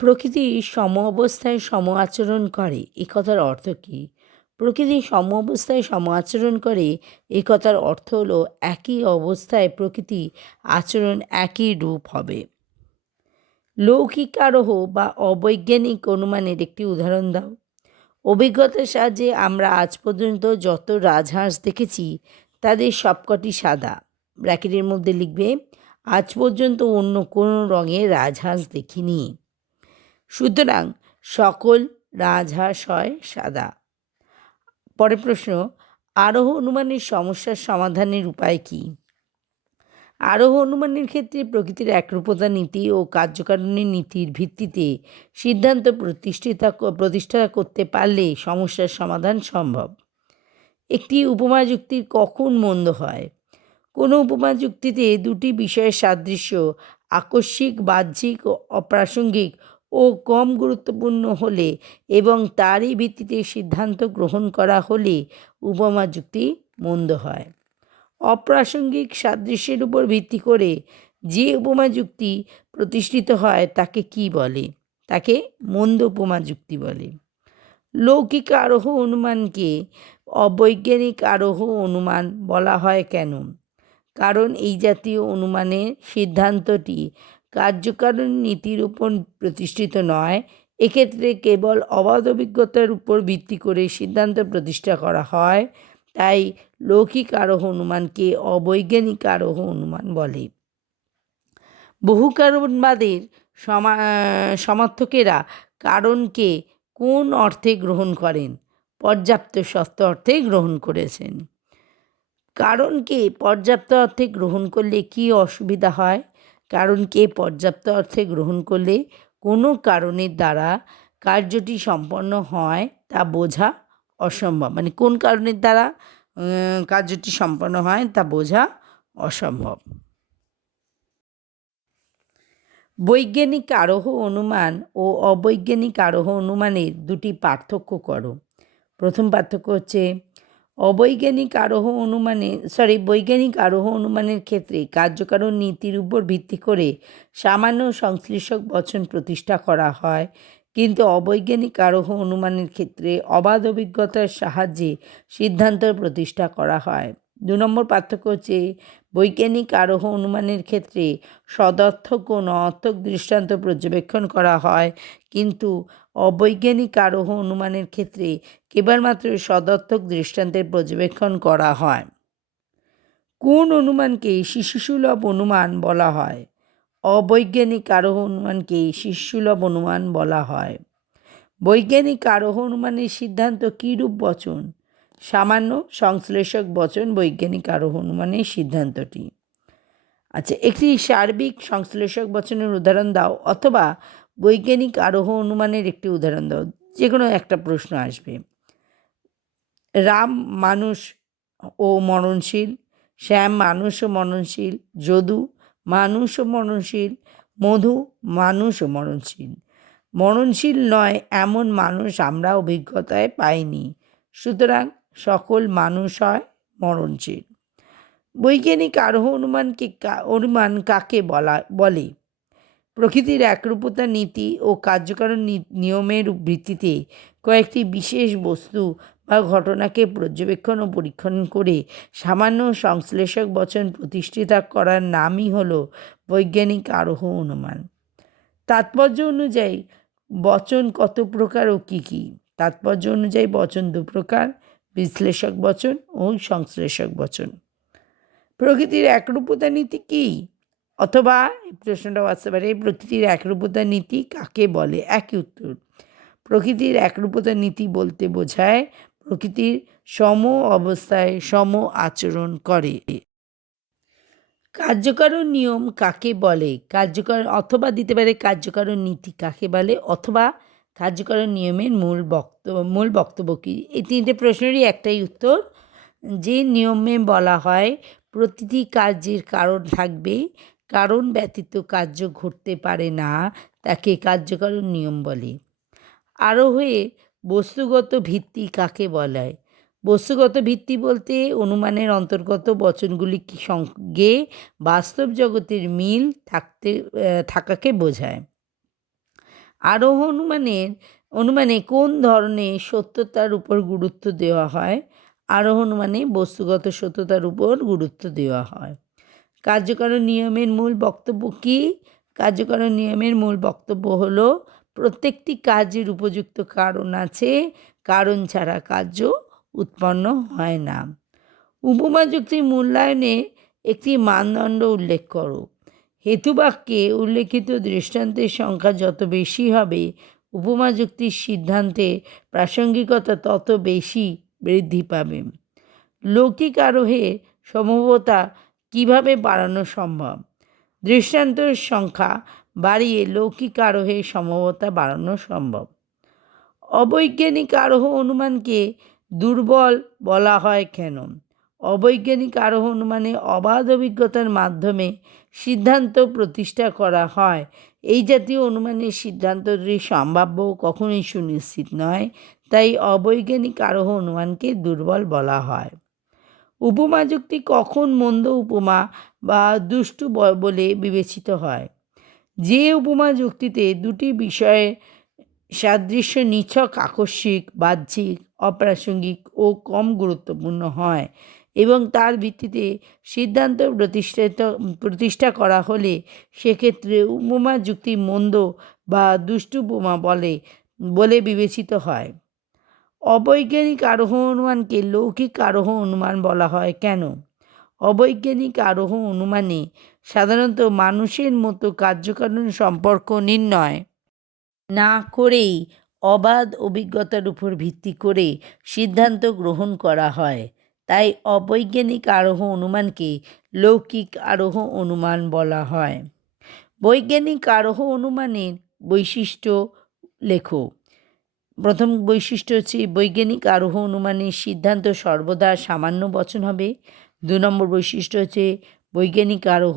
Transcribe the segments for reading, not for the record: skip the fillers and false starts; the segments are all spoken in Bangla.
প্রকৃতি সম অবস্থায় সম আচরণ করে এ কথার অর্থ কী? প্রকৃতি সম অবস্থায় সম আচরণ করে এ কথার অর্থ হলো একই অবস্থায় প্রকৃতি আচরণ একই রূপ হবে। লৌকিক আরোহ বা অবৈজ্ঞানিক অনুমানের একটি উদাহরণ দাও। অভিজ্ঞতার সাহায্যে আমরা আজ পর্যন্ত যত রাজহাঁস দেখেছি তাদের সবকটি সাদা। ব্র্যাকেটের মধ্যে লিখবে, আজ পর্যন্ত অন্য কোনো রঙের রাজহাঁস দেখিনি। সুতরাং সকল রাজহাঁস হয় সাদা। পরের প্রশ্ন, আরোহ অনুমানের সমস্যার সমাধানের উপায় কী? আরোহ অনুমানের ক্ষেত্রে প্রকৃতির একরূপতা নীতি ও কার্যকারণী নীতির ভিত্তিতে সিদ্ধান্ত প্রতিষ্ঠা করতে পারলে সমস্যার সমাধান সম্ভব। একটি উপমা যুক্তির কখন মন্দ হয়? কোনো উপমা যুক্তিতে দুটি বিষয়ের সাদৃশ্য আকস্মিক, বাহ্যিক ও অপ্রাসঙ্গিক ও কম গুরুত্বপূর্ণ হলে এবং তারই ভিত্তিতে সিদ্ধান্ত গ্রহণ করা হলে উপমা যুক্তি মন্দ হয়। অপ্রাসঙ্গিক সাদৃশ্যের উপর ভিত্তি করে যে উপমা যুক্তি প্রতিষ্ঠিত হয় তাকে কি বলে? তাকে মন্দ উপমা যুক্তি বলে। লৌকিক আরোহ অনুমানকে অবৈজ্ঞানিক আরোহ অনুমান বলা হয় কেন? কারণ এই জাতীয় অনুমানের সিদ্ধান্তটি কার্যকারণ নীতির উপর প্রতিষ্ঠিত নয়। এক্ষেত্রে কেবল অবাধ অভিজ্ঞতার উপর ভিত্তি করে সিদ্ধান্ত প্রতিষ্ঠা করা হয়। তাই লৌকিক আরোহ অনুমানকে অবৈজ্ঞানিক আরোহ অনুমান বলে। বহু কারণবাদের সমর্থকেরা কারণকে কোন অর্থে গ্রহণ করেন? পর্যাপ্ত সত্য অর্থে গ্রহণ করেছেন। কারণকে পর্যাপ্ত অর্থে গ্রহণ করলে কি অসুবিধা হয়? কারণকে পর্যাপ্ত অর্থে গ্রহণ করলে কোনো কারণের দ্বারা কার্যটি সম্পন্ন হয় তা বোঝা অসম্ভব। মানে কোন কারণের দ্বারা কার্যটি সম্পন্ন হয় তা বোঝা অসম্ভব। বৈজ্ঞানিক আরোহ অনুমান ও অবৈজ্ঞানিক আরোহ অনুমানের দুটি পার্থক্য করো। প্রথম পার্থক্য হচ্ছে বৈজ্ঞানিক আরোহ অনুমানের ক্ষেত্রে কার্যকারণ নীতির উপর ভিত্তি করে সামান্য সংশ্লেষক বচন প্রতিষ্ঠা করা হয়, কিন্তু অবৈজ্ঞানিক আরোহ অনুমানের ক্ষেত্রে অবাধ অভিজ্ঞতার সাহায্যে সিদ্ধান্ত প্রতিষ্ঠা করা হয়। 2 নম্বর পার্থক্য হচ্ছে বৈজ্ঞানিক আরোহ অনুমানের ক্ষেত্রে সদর্থক ও অনর্থক দৃষ্টান্ত পর্যবেক্ষণ করা হয়, কিন্তু অবৈজ্ঞানিক আরোহ অনুমানের ক্ষেত্রে কেবলমাত্র সদর্থক দৃষ্টান্তের পর্যবেক্ষণ করা হয়। কোন অনুমানকে শিশুসুলভ অনুমান বলা হয়? অবৈজ্ঞানিক আরোহ অনুমানকে শিশুসুলভ অনুমান বলা হয়। বৈজ্ঞানিক আরোহ অনুমানের সিদ্ধান্ত কীরূপ বচন? সামান্য সংশ্লেষক বচন বৈজ্ঞানিক আরোহ অনুমানের সিদ্ধান্তটি। আচ্ছা, একটি সার্বিক সংশ্লেষক বচনের উদাহরণ দাও, অথবা বৈজ্ঞানিক আরোহ অনুমানের একটি উদাহরণ দাও। যে কোনো একটা প্রশ্ন আসবে। রাম মানুষ ও মরণশীল, শ্যাম মানুষ ও মরণশীল, যদু মানুষ ও মরণশীল, মধু মানুষ ও মরণশীল। মরণশীল নয় এমন মানুষ আমরা অভিজ্ঞতায় পাইনি, সুতরাং সকল মানুষ হয় মরণশীল। বৈজ্ঞানিক আরোহ অনুমান কাকে বলে? প্রকৃতির একরূপতা নীতি ও কার্যকারণ নিয়মের ভিত্তিতে কয়েকটি বিশেষ বস্তু বা ঘটনাকে পর্যবেক্ষণ ও পরীক্ষণ করে সামান্য সংশ্লেষক বচন প্রতিষ্ঠিত করার নামই হলো বৈজ্ঞানিক আরোহ অনুমান। তাৎপর্য অনুযায়ী বচন কত প্রকার ও কী কী? তাৎপর্য অনুযায়ী বচন 2 প্রকার, বিশ্লেষক বচন ও সংশ্লেষক বচন। প্রকৃতির একরূপতা নীতি কী? অথবা প্রশ্নটা আসতে পারে, প্রকৃতির একরূপতা নীতি কাকে বলে? একই উত্তর। প্রকৃতির একরূপতা নীতি বলতে বোঝায় প্রকৃতির সম অবস্থায় সম আচরণ করে। কার্যকারণ নিয়ম কাকে বলে? অথবা দিতে পারে কার্যকারণ নীতি কাকে বলে, অথবা কার্যকারণ নিয়মের মূল বক্তব্য কী? এই 3টে প্রশ্নেরই একটাই উত্তর, যে নিয়মে বলা হয় প্রতিটি কার্যের কারণ থাকবে, কারণ ব্যতীত কার্য ঘটতে পারে না, তাকে কার্যকারণ নিয়ম বলে। আরোহে বস্তুগত ভিত্তি কাকে বলা হয়? বস্তুগত ভিত্তি বলতে অনুমানের অন্তর্গত বচনগুলির সঙ্গে বাস্তব জগতের মিল থাকাকে বোঝায়। আরোহ অনুমানে কোন ধরনের সত্যতার উপর গুরুত্ব দেওয়া হয়? আরোহ অনুমানে বস্তুগত সত্যতার উপর গুরুত্ব দেওয়া হয়। কার্যকারণ নিয়মের মূল বক্তব্য কী? কার্যকারণ নিয়মের মূল বক্তব্য হলো প্রত্যেকটি কাজের উপযুক্ত কারণ আছে, কারণ ছাড়া কার্য উৎপন্ন হয় না। উপমা যুক্তির মূল্যায়নে একটি মানদণ্ড উল্লেখ করো। হেতুবাক্যে উল্লেখিত দৃষ্টান্তের সংখ্যা যত বেশি হবে, উপমা যুক্তির সিদ্ধান্তে প্রাসঙ্গিকতা তত বেশি বৃদ্ধি পাবে। লৌকিক আরোহের সম্ভাব্যতা কীভাবে বাড়ানো সম্ভব? দৃষ্টান্তের সংখ্যা বাড়িয়ে লৌকিক আরোহের সম্ভাব্যতা বাড়ানো সম্ভব। অবৈজ্ঞানিক আরোহ অনুমানকে দুর্বল বলা হয় কেন? অবৈজ্ঞানিক আরোহ অনুমানে অবাধ অভিজ্ঞতার মাধ্যমে সিদ্ধান্ত প্রতিষ্ঠা করা হয়। এই জাতীয় অনুমানের সিদ্ধান্তটি সম্ভাব্য, কখনোই সুনিশ্চিত নয়, তাই অবৈজ্ঞানিক আরোহ অনুমানকে দুর্বল বলা হয়। উপমা যুক্তি কখন মন্দ উপমা বা দুষ্টু বলে বিবেচিত হয়? যে উপমা যুক্তিতে দুটি বিষয়ের সাদৃশ্য নিছক আকস্মিক, বাহ্যিক, অপ্রাসঙ্গিক ও কম গুরুত্বপূর্ণ হয় এবং তার ভিত্তিতে সিদ্ধান্ত প্রতিষ্ঠা করা হলে সেক্ষেত্রে উপমা যুক্তি মন্দ বা দুষ্টু উপমা বলে বিবেচিত হয়। অবৈজ্ঞানিক আরোহ অনুমানকে লৌকিক আরোহ অনুমান বলা হয় কেন? অবৈজ্ঞানিক আরোহ অনুমানে সাধারণত মানুষের মতো কার্যকারণ সম্পর্ক নির্ণয় না করেই অবাধ অভিজ্ঞতার উপর ভিত্তি করে সিদ্ধান্ত গ্রহণ করা হয়। তাই অবৈজ্ঞানিক আরোহ অনুমানকে লৌকিক আরোহ অনুমান বলা হয়। বৈজ্ঞানিক আরোহ অনুমানের বৈশিষ্ট্য লেখো। প্রথম বৈশিষ্ট্য হচ্ছে বৈজ্ঞানিক আরোহ অনুমানের সিদ্ধান্ত সর্বদা সামান্য বচন হবে। 2 নম্বর বৈশিষ্ট্য হচ্ছে বৈজ্ঞানিক আরোহ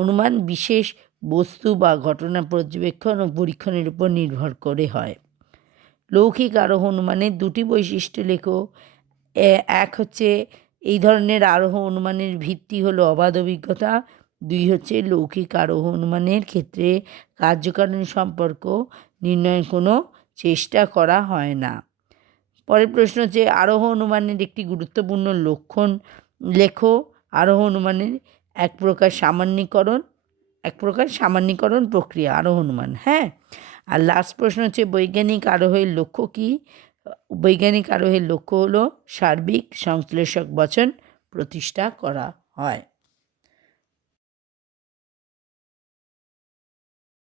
অনুমান বিশেষ বস্তু বা ঘটনা পর্যবেক্ষণ ও পরীক্ষণের উপর নির্ভর করে হয়। লৌকিক আরোহ অনুমানের 2টি বৈশিষ্ট্য লেখো। এক হচ্ছে এই ধরনের আরোহ অনুমানের ভিত্তি হলো অবাধ অভিজ্ঞতা। 2 হচ্ছে লৌকিক আরোহ অনুমানের ক্ষেত্রে কার্যকারণ সম্পর্ক নির্ণয়ের কোনো চেষ্টা করা হয় না। পরের প্রশ্ন হচ্ছে আরোহ অনুমানের একটি গুরুত্বপূর্ণ লক্ষণ লেখো। আরোহ অনুমানের এক প্রকার সামান্যীকরণ প্রক্রিয়া আরোহ অনুমান। হ্যাঁ, আর লাস্ট প্রশ্ন হচ্ছে বৈজ্ঞানিক আরোহের লক্ষ্য কী? বৈজ্ঞানিক আরোহের লক্ষ্য হলো সার্বিক সংশ্লেষক বচন প্রতিষ্ঠা করা হয়।